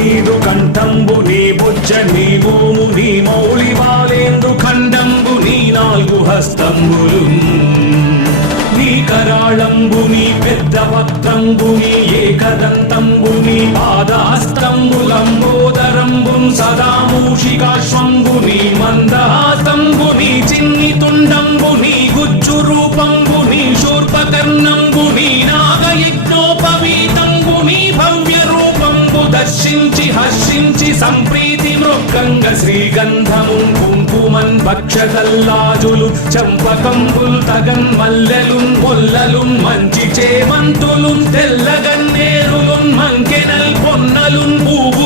నీదు కంఠంబు నీ బొజ్జ నీ భూము నీ మౌళి వాలేందు ఖండంబు నీ నాలుగు హస్తంబులు నీ కరాళంబు నీ పెద్ద వక్త్రంబు నీ ఏకదంతంబు నీ పాదహస్తంబులంబోదరంబు సదా మూషికాశ్వంబు నీ మందహాసంబు నీ చిన్ని తుండంబు నీ గుజ్జు రూపంబు నీ శూర్పకర్ణంబు నీ నాగయజ్ఞోపవీతంబు నీ భవ్య రూపంబు దర్శించి హర్షించి సంప్రీతి మృక్కంగ శ్రీగంధము కుంకుమన్ భక్షతల్లాజులు చంపకంబుల్ తగన్ మల్లెలున్ మొల్లలున్ మంచి చేమంతులున్ తెల్లగన్నేరులున్ మంకెనల్ పొన్నలున్ పూవు